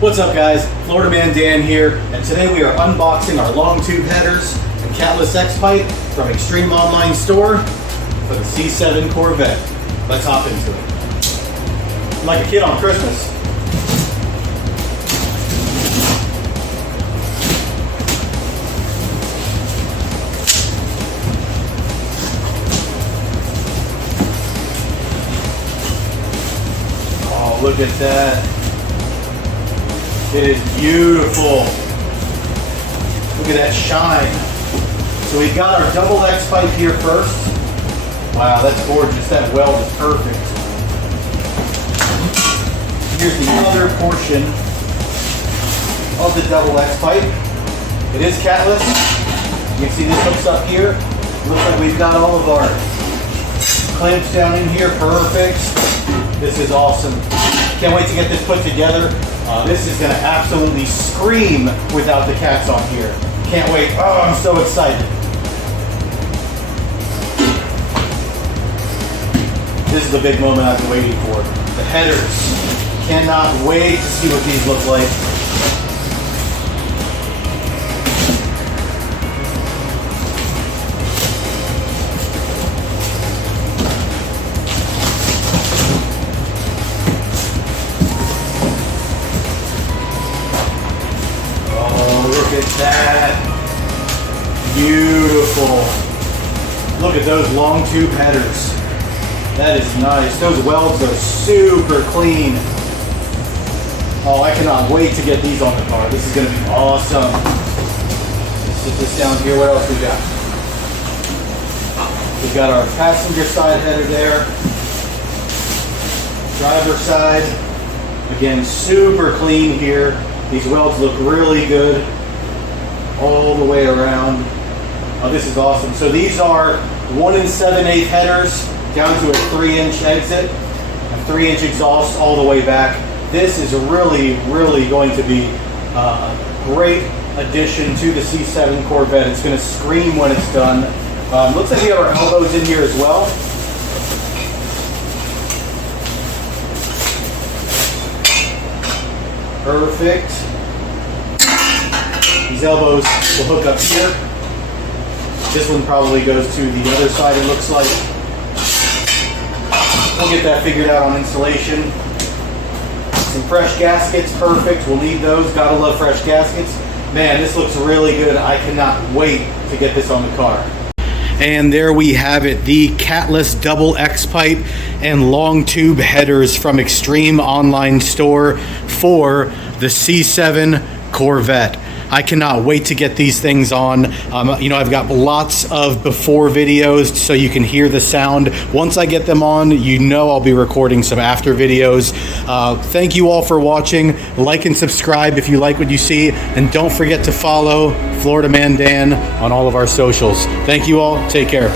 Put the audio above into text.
What's up guys, Florida Man Dan here, and today we are unboxing our long tube headers and Catless Xpipe from Extreme Online Store for the C7 Corvette. Let's hop into it. I'm like a kid on Christmas. Oh, look at that. It is beautiful. Look at that shine. So we've got our double Xpipe here first. Wow, that's gorgeous. That weld is perfect. Here's the other portion of the double Xpipe. It is Catless. You can see this hooks up here. Looks like we've got all of our clamps down in here. Perfect. This is awesome. Can't wait to get this put together. This is going to absolutely scream without the cats on here. Can't wait. Oh, I'm so excited. This is the big moment I've been waiting for. The headers. Cannot wait to see what these look like. Look at that. Beautiful. Look at those long tube headers. That is nice. Those welds are super clean. Oh, I cannot wait to get these on the car. This is going to be awesome. Let's sit this down here. What else we got? We've got our passenger side header there. Driver side. Again, super clean here. These welds look really good all the way around. Oh, this is awesome. So these are 1 7/8 headers down to a 3-inch exit, a 3-inch exhaust all the way back. This is really going to be a great addition to the C7 Corvette. It's going to scream when it's done. Looks like we have our elbows in here as well. Perfect. These elbows will hook up here. This one probably goes to the other side, it looks like. We'll get that figured out on installation. Some fresh gaskets, perfect. We'll need those. Gotta love fresh gaskets. Man, this looks really good. I cannot wait to get this on the car. And there we have it, the Catless double Xpipe and long tube headers from Extreme Online Store for the C7 Corvette. I cannot wait to get these things on. I've got lots of before videos so you can hear the sound. Once I get them on, I'll be recording some after videos. Thank you all for watching. Like and subscribe if you like what you see. And don't forget to follow Florida Man Dan on all of our socials. Thank you all. Take care.